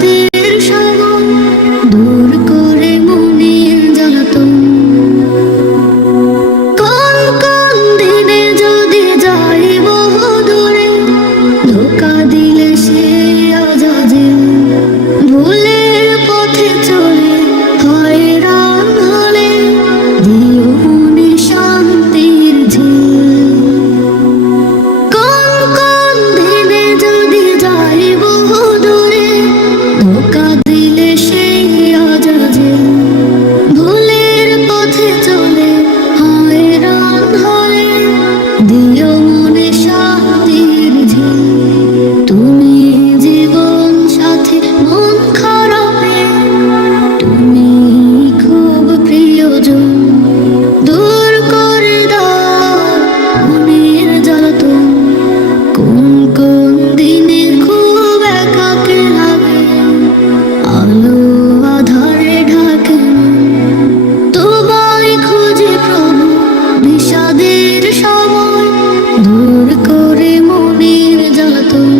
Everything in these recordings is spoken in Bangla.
বিষাদের সময় দূর করে মনের জ্বালাতন। কোন কোন দিনে যদি যাই বহু দূরে, ধোঁকা দিলে সে আজাজে ভুলের পথে চলে হয়রান হলে দিও মনে শান্তির ঝিল। কোন কোন দিনে যদি যাই বহু দূরে, ধোঁকা দিলে সেই আজাজে ভুলের পথে চলে হয়রান হলে দিও মনে শান্তির ঝিল। তুমি জীবন সাথী মন খারাপে, তুমি খুব প্রিয়জন, দূর করে দাও মনের জ্বালাতন। কোন কোন দিনে খুব একাকী লাগে, আলো আধারে ঢাকে মন, তোমায় খুঁজে প্রভু বিষাদের সময় দূর করে মনের জ্বালাতন।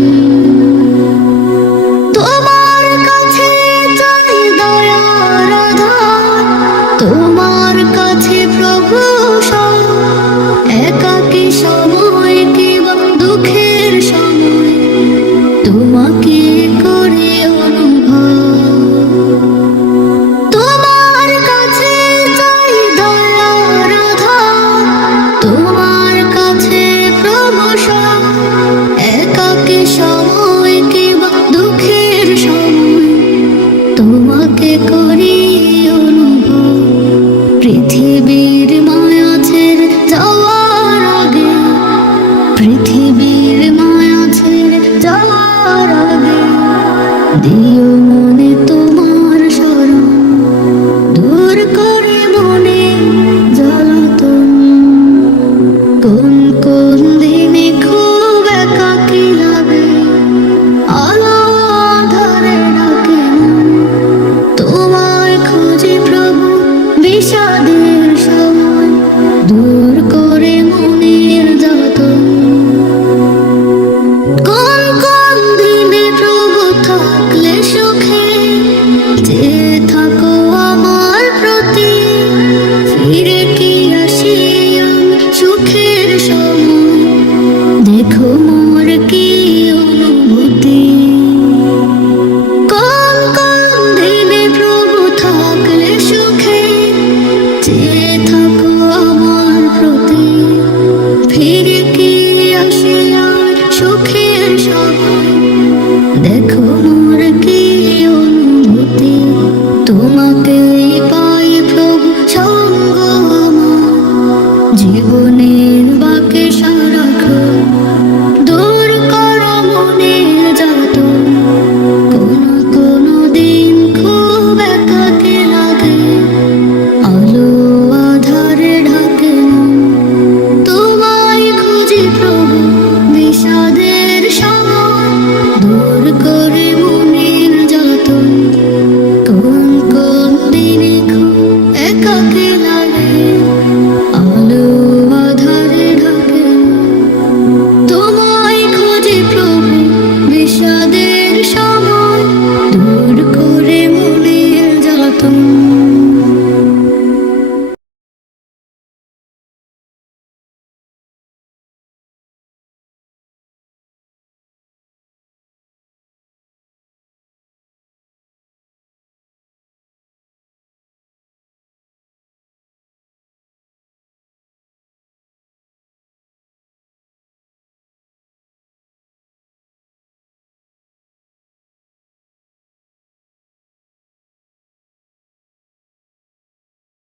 তোমার কাছে চাই দয়ার আধার, তোমার কাছে প্রভু সব। একাকী সময় কিংবা দুঃখের সময় তোমাকে করি অনুভব। তোমার কাছে চাই দয়ার আধার, তোমার কাছে প্রভু সব। একাকী সময় কিংবা দুঃখের সময় তোমাকে করি অনুভব। পৃথিবীর মায়া ছেড়ে যাওয়ার আগে, পৃথিবীর মায়া ছেড়ে যাওয়ার আগে দিও মনে তোমার শরণ, দূর করে মনে জ্বালাতন। কোন কোন দিনে খুব একাকী লাগে, আলো আধারে ডাকে মন, তোমায় খুঁজি প্রভু বিষাদের সময় দূর করে মনের জ্বালাতন। কোন কোন দিনে প্রভু থাকলে সুখে যে